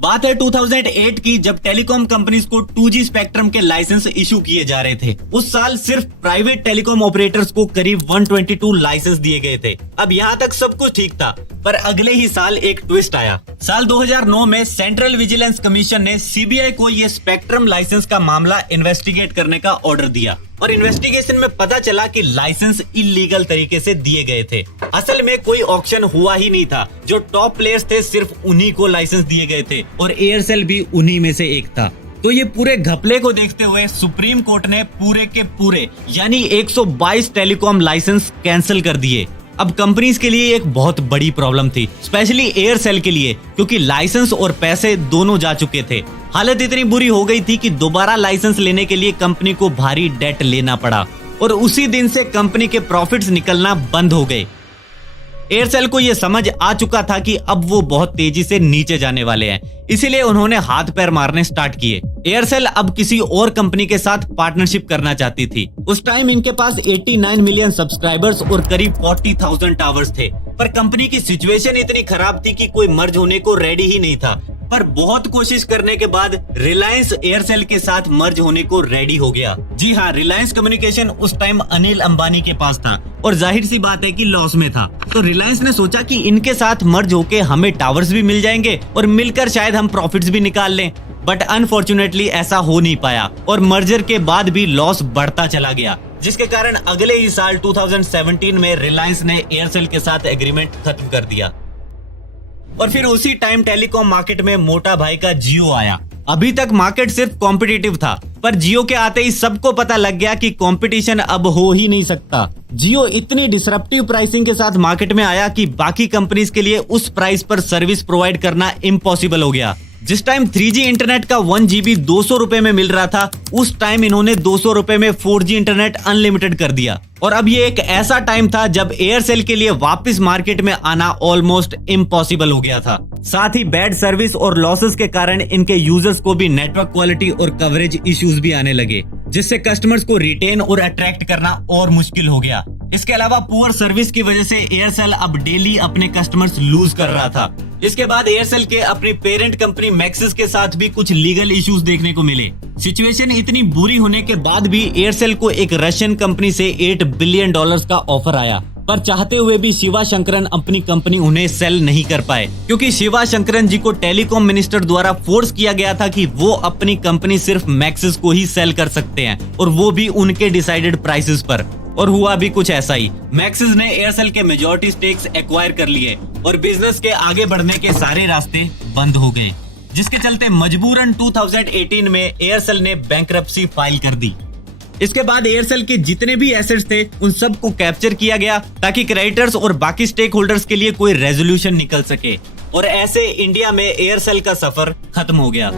बात है 2008 की, जब टेलीकॉम कंपनीज को 2G स्पेक्ट्रम के लाइसेंस इशू किए जा रहे थे। उस साल सिर्फ प्राइवेट टेलीकॉम ऑपरेटर्स को करीब 122 लाइसेंस दिए गए थे। अब यहाँ तक सब कुछ ठीक था, पर अगले ही साल एक ट्विस्ट आया। साल 2009 में सेंट्रल विजिलेंस कमीशन ने सीबीआई को ये स्पेक्ट्रम लाइसेंस का मामला इन्वेस्टिगेट करने का ऑर्डर दिया और इन्वेस्टिगेशन में पता चला कि लाइसेंस इलीगल तरीके से दिए गए थे। असल में कोई ऑक्शन हुआ ही नहीं था। जो टॉप प्लेयर्स थे सिर्फ उन्हीं को लाइसेंस दिए गए थे और एयरसेल भी उन्हीं में से एक था। तो ये पूरे घपले को देखते हुए सुप्रीम कोर्ट ने पूरे के पूरे यानी 122 टेलीकॉम लाइसेंस कैंसिल कर दिए। अब कंपनीज के लिए एक बहुत बड़ी प्रॉब्लम थी, स्पेशली एयरसेल के लिए, क्योंकि लाइसेंस और पैसे दोनों जा चुके थे। हालत इतनी बुरी हो गई थी कि दोबारा लाइसेंस लेने के लिए कंपनी को भारी डेट लेना पड़ा और उसी दिन से कंपनी के प्रॉफिट्स निकलना बंद हो गए। एयरसेल को यह समझ आ चुका था कि अब वो बहुत तेजी से नीचे जाने वाले हैं, इसीलिए उन्होंने हाथ पैर मारने स्टार्ट किए। एयरसेल अब किसी और कंपनी के साथ पार्टनरशिप करना चाहती थी। उस टाइम इनके पास 89 मिलियन सब्सक्राइबर्स और करीब 40,000 टावर्स थे, पर कंपनी की सिचुएशन इतनी खराब थी कि कोई मर्ज होने को रेडी ही नहीं था। पर बहुत कोशिश करने के बाद रिलायंस एयरसेल के साथ मर्ज होने को रेडी हो गया। जी हाँ, रिलायंस कम्युनिकेशन उस टाइम अनिल अंबानी के पास था और जाहिर सी बात है कि लॉस में था। तो रिलायंस ने सोचा कि इनके साथ मर्ज होके हमें टावर्स भी मिल जाएंगे और मिलकर शायद हम प्रॉफिट्स भी निकाल लें। बट अनफॉर्चुनेटली ऐसा हो नहीं पाया और मर्जर के बाद भी लॉस बढ़ता चला गया, जिसके कारण अगले ही साल 2017 में रिलायंस ने एयरसेल के साथ एग्रीमेंट खत्म कर दिया। और फिर उसी टाइम टेलीकॉम मार्केट में मोटा भाई का जियो आया। अभी तक मार्केट सिर्फ कॉम्पिटिटिव था, पर जियो के आते ही सबको पता लग गया कि कंपटीशन अब हो ही नहीं सकता। जियो इतनी डिसरप्टिव प्राइसिंग के साथ मार्केट में आया कि बाकी कंपनीज के लिए उस प्राइस पर सर्विस प्रोवाइड करना इम्पॉसिबल हो गया। जिस टाइम 3G इंटरनेट का 1 GB 200 रुपए में मिल रहा था, उस टाइम इन्होंने 200 रुपए में 4G इंटरनेट अनलिमिटेड कर दिया। और अब ये एक ऐसा टाइम था जब एयरसेल के लिए वापस मार्केट में आना ऑलमोस्ट इम्पॉसिबल हो गया था। साथ ही बैड सर्विस और लॉसेस के कारण इनके यूजर्स को भी नेटवर्क क्वालिटी और कवरेज इश्यूज भी आने लगे, जिससे कस्टमर्स को रिटेन और अट्रैक्ट करना और मुश्किल हो गया। इसके अलावा पुअर सर्विस की वजह से एयरसेल अब डेली अपने कस्टमर्स लूज कर रहा था। इसके बाद एयरसेल के अपनी पेरेंट कंपनी मैक्सिस के साथ भी कुछ लीगल इश्यूज देखने को मिले। सिचुएशन इतनी बुरी होने के बाद भी एयरसेल को एक रशियन कंपनी से $8 बिलियन का ऑफर आया, पर चाहते हुए भी शिवा शंकरन अपनी कंपनी उन्हें सेल नहीं कर पाए, क्योंकि शिवा शंकरन जी को टेलीकॉम मिनिस्टर द्वारा फोर्स किया गया था कि वो अपनी कंपनी सिर्फ मैक्सिस को ही सेल कर सकते हैं, और वो भी उनके डिसाइडेड प्राइसेस पर। और हुआ भी कुछ ऐसा ही। मैक्सिस ने एयरसेल के मेजॉरिटी स्टेक्स एक्वायर कर लिए और बिजनेस के आगे बढ़ने के सारे रास्ते बंद हो गए, जिसके चलते मजबूरन 2018 में एयरसेल ने बैंक्रप्सी फाइल कर दी। इसके बाद एयरसेल के जितने भी एसेट्स थे उन सब को कैप्चर किया गया ताकि क्रेडिटर्स और बाकी स्टेक होल्डर्स के लिए कोई रेजोल्यूशन निकल सके, और ऐसे इंडिया में एयरसेल का सफर खत्म हो गया।